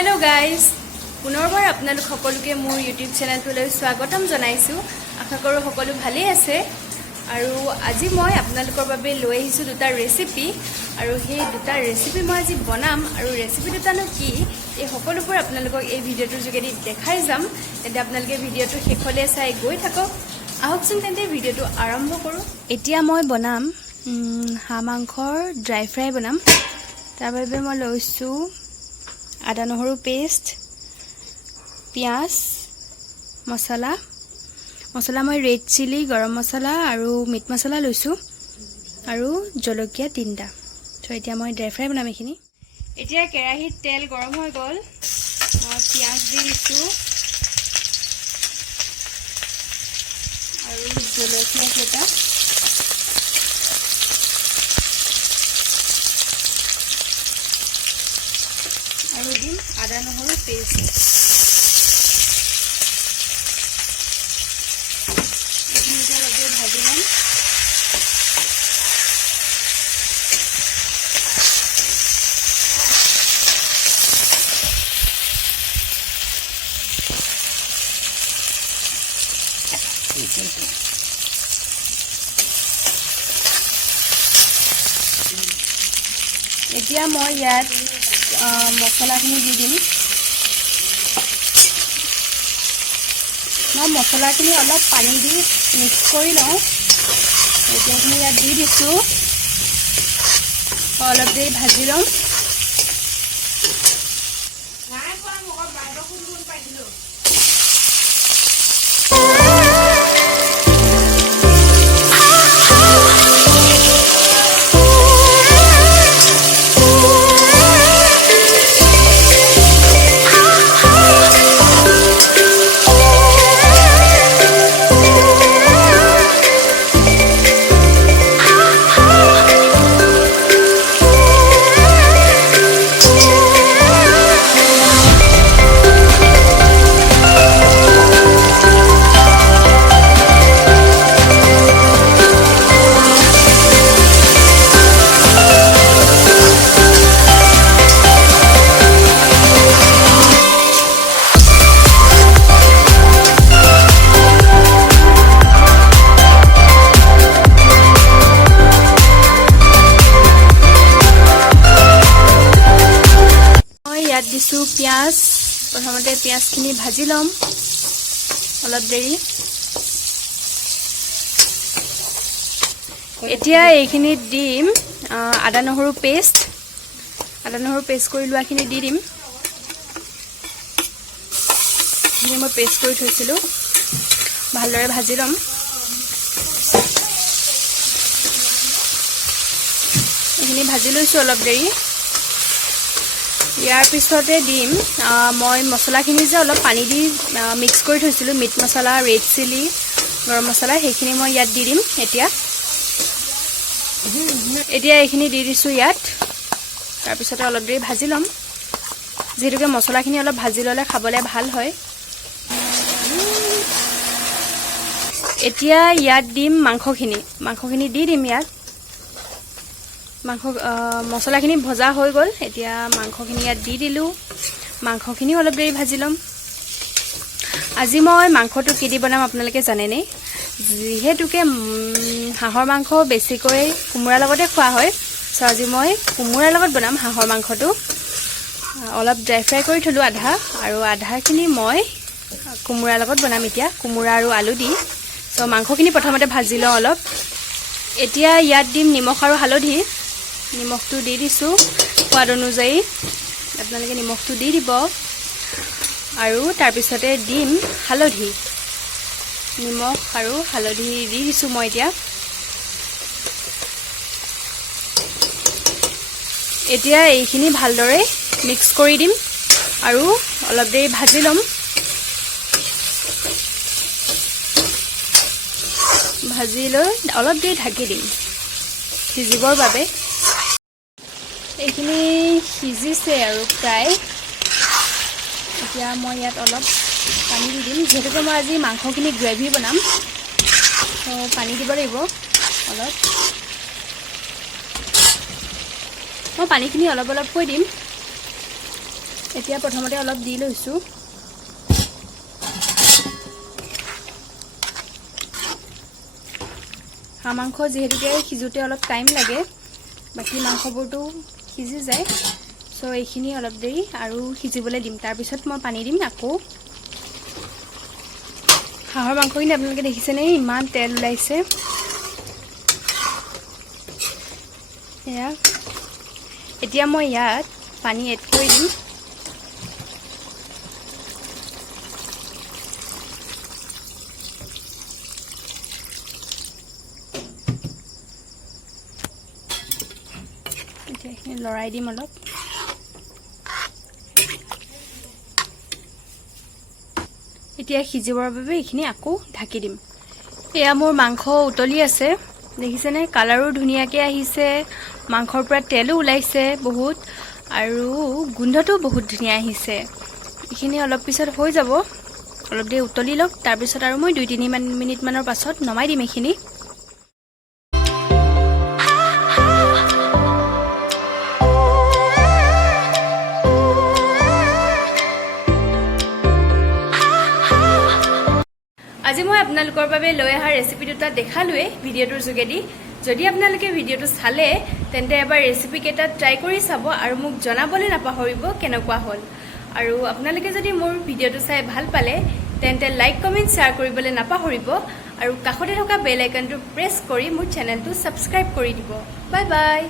Hello guys पुनर्बार आपनालोक सकलोके मोर YouTube चेनेलटोলৈ स्वागतम जनाइछु। आशा करो सकलो भाले आछे आरु আজি মই आपनालोকৰ বাবে লৈ আহিছো দুটা ৰেচিপি आरु সেই দুটা ৰেচিপি মই আজি বনাম आरु ৰেচিপি দুটানো কি এই সকলোবোৰ आपनालोকক এই ভিডিওটোৰ যোগেদি দেখাই যাম। তেন্তে आपनालोকে ভিডিওটো শেষলৈ চাই গৈ থাকক। আহকচোন তেন্তে ভিডিওটো আৰম্ভ কৰো। এতিয়া মই বনাম হাঁহ মাংসৰ ড্ৰাই ফ্ৰাই বনাম। তাৰ বাবে মই লৈছো आदा নহৰু पेस्ट पियाज मसाला मसाला मैं रेड चिली गरम मसाला और मीट मसाला लैसो और जलकिया 3टा। तो इतना मैं ड्राई फ्राई बनाम। एखिनि इतना केराहीत तेल गरम हो गल पियाज दी दिसो और जलकिया केटा और दिम आदा নহৰু पेस्ट भाजी लम। এতিয়া মই ইয়াত মছলাখিনি দি দিম। मैं मसलाखिनि अलप पानी दी मिक्स कर लूँ। एतियाखिनि यात दी दिसो अलप देरी भाजी लूँ। दिसो पियाज प्रथमते पियाजखिनि भाजी लम अलप देरी। एतिया एखिनि दिम आदा নহৰু पेस्ट কৰি লোৱাখিনি দি দিম। মই পেষ্ট কৰি থৈছিলো ভালদৰে ভাজি লম। এখিনি ভাজি লৈছো অলপ দেৰি। यार पिछते दिम मैं मसलाखिनि जे अलप पानी दी मिक्स कर थैसिलो मीट मसाला रेड चिली गरम मसाला हेखिनि मैं यात दी दिम। एतिया एखिनि दी दिसु यात। तार पिछते अलप देरी भाजी लम जेहेतुके मसलाखिनि अलप भाजी लले खाबले भाल हय। एतिया यात दिम मांसखिनि दी दिम यात। मसलाखिनि भजा हो गल। एतिया मांसखिनि यात दी दिलु। मांसखिनि अलप देरी भाजी लम। আজি মই মাংসটো কি দি বনাম আপোনালোকে জানে নে? যেহেতুকে হাঁহৰ মাংস বেছিকৈ কুমুৰাৰ লগতে খোৱা হয়। সো আজি মই কুমুৰাৰ লগত বনাম হাঁহৰ মাংসটো। অলপ ড্ৰাই ফ্ৰাই কৰি থলো আধা আৰু আধাখিনি মই কুমুৰাৰ লগত বনাম। এতিয়া কুমুৰা আৰু আলু দি সো মাংসখিনি প্ৰথমতে ভাজি লওঁ অলপ। এতিয়া ইয়াত দিম নিমখ আৰু হালধি। নিমখটো দি দিছো स्वाद अनुযায়ী আপোনালোকে নিমখটো দি দিব আৰু তাৰ পিছতে দিম হালধি। নিমখ আৰু হালধি দি দিছো মই এতিয়া। এতিয়া এইখিনি ভালদৰে মিক্স কৰি দিম আৰু অলপ দেৰি ভাজি লম। ভাজি লৈ অলপ দেৰি ঢাকি দিম সিজিবৰ বাবে। এইখিনি সিজিছে আৰু প্ৰায়। এতিয়া মই ইয়াত অলপ পানী দি দিম যেহেতুকে মই আজি মাংসখিনি গ্ৰেভি বনাম। তো পানী দিব লাগিব অলপ। মই পানীখিনি অলপ অলপকৈ দিম। এতিয়া প্ৰথমতে অলপ দি লৈছোঁ। হাঁহ মাংস যিহেতুকে সিজোতে অলপ টাইম লাগে, বাকী মাংসবোৰটো সিজি যায়। চ' এইখিনি অলপ দেৰি আৰু সিজিবলৈ দিম। তাৰপিছত মই পানী দিম আকৌ। হাঁহৰ মাংসখিনি আপোনালোকে দেখিছেনে, ইমান তেল ওলাইছে। এয়া এতিয়া মই ইয়াত পানী এড কৰি দিম। এতিয়া এইখিনি লৰাই দিম অলপ। এতিয়া সিজিবৰ বাবে এইখিনি আকৌ ঢাকি দিম। এয়া মোৰ মাংস উতলি আছে, দেখিছেনে, কালাৰো ধুনীয়াকৈ আহিছে, মাংসৰ পৰা তেলো ওলাইছে বহুত, আৰু গোন্ধটো বহুত ধুনীয়া আহিছে। এইখিনি অলপ পিছত হৈ যাব, অলপ দেৰি উতলি লওক। তাৰপিছত আৰু মই 2-3 মিনিটমানৰ পাছত নমাই দিম এইখিনি। আজি মই আপোনালোকৰ বাবে লৈ অহা ৰেচিপি দুটা দেখালোৱে ভিডিঅ'টোৰ যোগেদি। যদি আপোনালোকে ভিডিঅ'টো চালে তেন্তে এবাৰ ৰেচিপি কেইটা ট্ৰাই কৰি চাব আৰু মোক জনাবলৈ নাপাহৰিব কেনেকুৱা হ'ল। আৰু আপোনালোকে যদি মোৰ ভিডিঅ'টো চাই ভাল পালে তেন্তে লাইক, কমেণ্ট, শ্বেয়াৰ কৰিবলৈ নাপাহৰিব আৰু কাষতে থকা বেল আইকনটো প্ৰেছ কৰি মোৰ চেনেলটো ছাবস্ক্ৰাইব কৰি দিব। Bye bye.